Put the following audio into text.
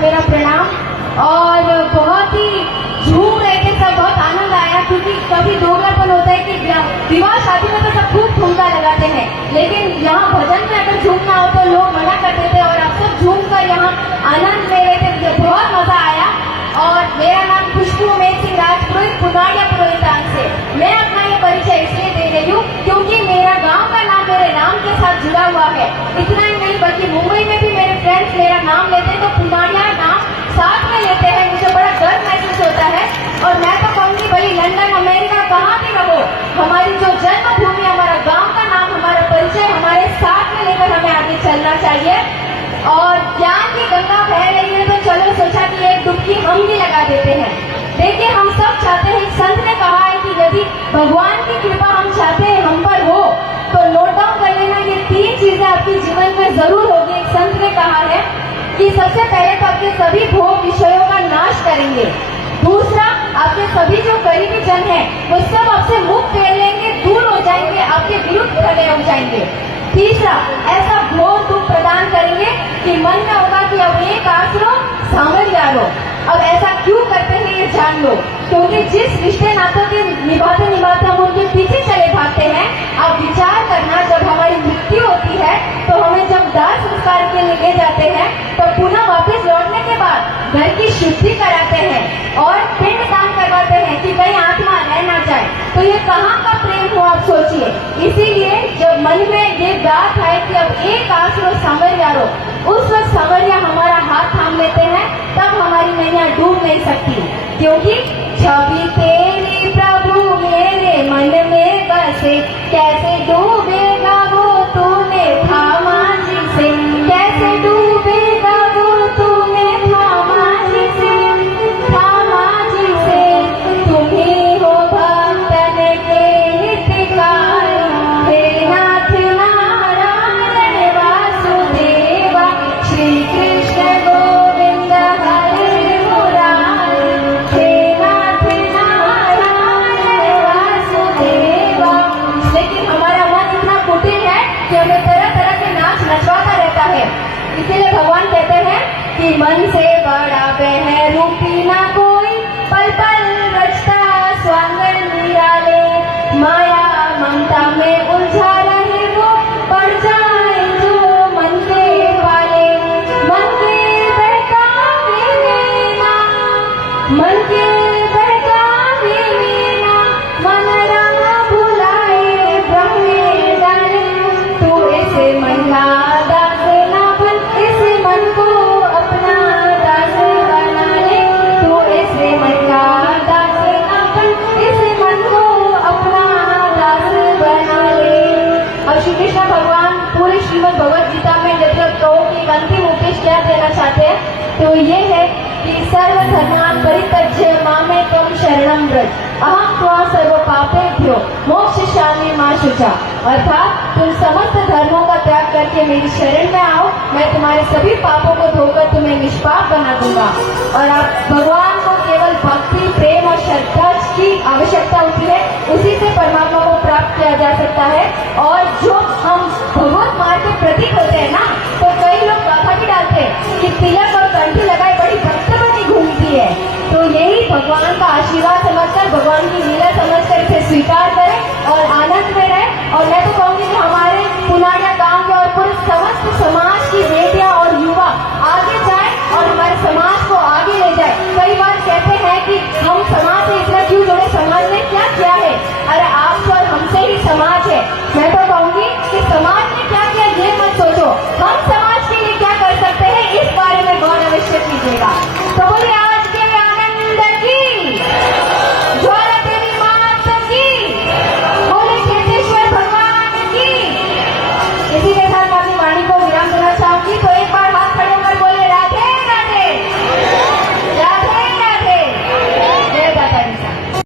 मेरा प्रणाम। और बहुत ही झूम रहे थे सब, बहुत आनंद आया, क्योंकि कभी दोगलापन होता है कि विवाह शादी में तो सब खूब ठुमका लगाते हैं, लेकिन यहाँ भजन में अगर झूमना हो तो लोग मना करते थे, और आप सब झूम कर यहाँ आनंद ले रहे थे, बहुत मजा आया। और मेरा नाम खुशबू उमेश सिंह राजपुरोहित, पुनाड़िया पुरोहितान से। मैं अपना ये परिचय इसलिए दे रही हूँ क्योंकि मेरा गांव का नाम मेरे नाम के साथ जुड़ा हुआ है। इतना ही नहीं बल्कि मुंबई में भी मेरे फ्रेंड्स मेरा नाम लेते हैं तो पुनाड़िया नाम साथ में लेते हैं, मुझे बड़ा गर्व महसूस होता है। और मैं तो कहूँगी भाई लंदन अमेरिका कहाँ भी रहो, हमारी जो जन्मभूमि, हमारा गाँव का नाम, हमारा परिचय हमारे साथ में लेकर हमें आगे चलना चाहिए। और ज्ञान की गंगा बह रही है तो चलो सोचा कि एक डुबकी हम भी लगा देते हैं। देखिए हम सब चाहते हैं, संत ने कहा है कि यदि भगवान की कृपा हम चाहते हैं हम पर हो तो नोट डाउन कर लेना, ये 3 चीजें आपके जीवन में जरूर होगी। एक संत ने कहा है कि सबसे पहले तो आपके सभी भोग विषयों का नाश करेंगे, दूसरा आपके सभी जो करीबी जन है वो सब आपसे मुख फेर लेंगे, दूर हो जाएंगे, आपके विरुद्ध खड़े हो जाएंगे, तीसरा ऐसा घोर दुख प्रदान करेंगे कि मन में होगा कि अब एक आसरो सामर यारो। अब ऐसा क्यों करते हैं ये जान लो, क्योंकि जिस रिश्ते नातों के निभाते निभाते हम उनके पीछे चले भागते हैं। अब विचार करना, जब हमारी मृत्यु होती है तो हमें जब दाह संस्कार के लिए ले जाते हैं तो पुनः वापस लौटने के बाद घर की शुद्धि कराते हैं और पिंड दान करवाते हैं कि कहीं आत्मा रह ना जाए। तो ये कहाँ का प्रेम हो आप सोचिए। इसीलिए जब मन में ये बात है कि अब एक आसरो सांवरियारो, उस वक्त सांवरिया हमारा हाथ थाम लेते हैं, तब हमारी नैया डूब नहीं सकती, क्योंकि छवि तेरी प्रभु मेरे मन में बसे, कैसे डूबेगा वो तूने थामा जिसे, कैसे डूबेगा वो तूने थामा जिसे, थामा जिसे, तुम्ही हो भक्तन के हितकारी, हे नाथ नारायण वासुदेवा, श्री कृष्ण गोविंद हरे मुरारी, हे नाथ नारायण वासुदेवा। लेकिन हमारा मन इतना कुटिल है कि हमें तरह तरह के नाच नचवाता रहता है। इसीलिए भगवान कहते हैं कि मन से बड़ा वह रूपी ना कोई, पल पल रचता स्वांगन निराले, माया ममता में उलझा रहे वो, पड़ जाए जो मन के वाले, मन के बहकावे में ना, मन के बहकावे में ना, मन रामा भुलाए ब्रह्मे डाले, तू ऐसे महिला दास ना बन, इस मन को अपना दास बना ले, तू ऐसे महिला दास ना बन, इस मन को अपना दास बना ले। और श्री कृष्ण भगवान पूरे श्रीमद् भगवद गीता में जब तक कहो कि अंतिम उपदेश क्या देना चाहते हैं तो ये है कि सर्वधर्मान् परित्यज्य मामेकं शरणं व्रज, अहं त्वा सर्व पापेभ्यो मोक्षयिष्यामि मा शुचा। अर्थात तुम समस्त धर्मों का त्याग करके मेरी शरण में आओ, मैं तुम्हारे सभी पापों को धोकर तुम्हें निष्पाप बना दूंगा। और आप भगवान को केवल भक्ति, प्रेम और श्रद्धा की आवश्यकता होती है, उसी से परमात्मा को प्राप्त किया जा सकता है। और जो हम भगवत मार्ग के प्रतीक होते हैं ना, तो कई लोग गाथा भी डालते हैं कि तिलक और कंठी लगाई बड़ी भक्त बनी घूमती है। तो यही भगवान का आशीर्वाद समझकर, भगवान की लीला समझकर इसे स्वीकार करें और आनंद में रहें। और मैं तो कहूँगी कि हमारे पुनाड़िया गांव के और पूरे समस्त समाज की बेटियां और युवा आगे जाए और हमारे समाज को आगे ले जाए। कई बार कहते हैं कि हम समाज से इतना क्यों जुड़े, समाज ने क्या किया है? अरे आप तो हमसे ही समाज